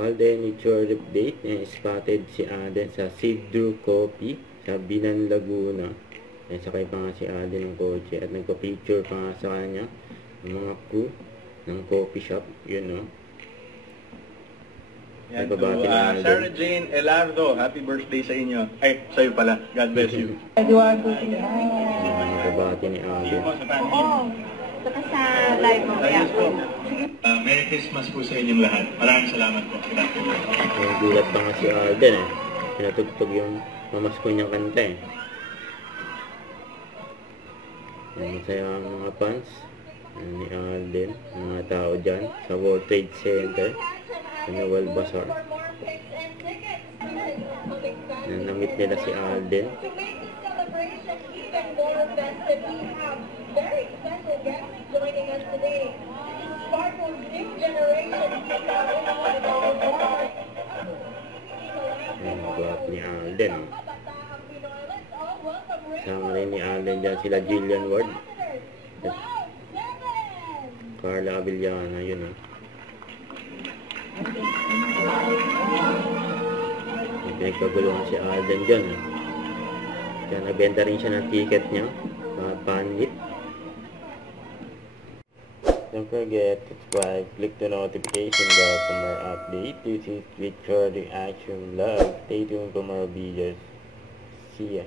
Alden, it's your update. Spotted si Alden sa Sidru Coffee sa Binan, Laguna. Sakay pa nga si Alden ng kotse at nagpa-picture pa nga sa kanya ng mga crew ng coffee shop. Yun, no? Yan to, Sarah Jane Elardo, happy birthday sa inyo. Ay, sa'yo pala. God bless you. Eduardo. Kabati ni Alden. Oo. Saka sa live mo kaya. Merry Christmas po sa inyong lahat. Maraming salamat po. Gulat pa nga si Alden eh. Pinatugtog yung mamasko niyang kanta eh. Masaya ang mga fans ni Alden, mga tao dyan sa World Trade Center sa Noel Bazaar. Namit nila si Alden. Ang guwap ni Alden. Sama rin ni Alden dyan sila Jillian Ward at Carla Avellana, yun eh. Pinagpagulungan si Alden dyan eh. Kaya nabenta rin siya ng ticket niya panlit. Don't forget to subscribe, click the notification bell for more update. This is Victor the Action Vlog. Stay tuned for more videos. See ya.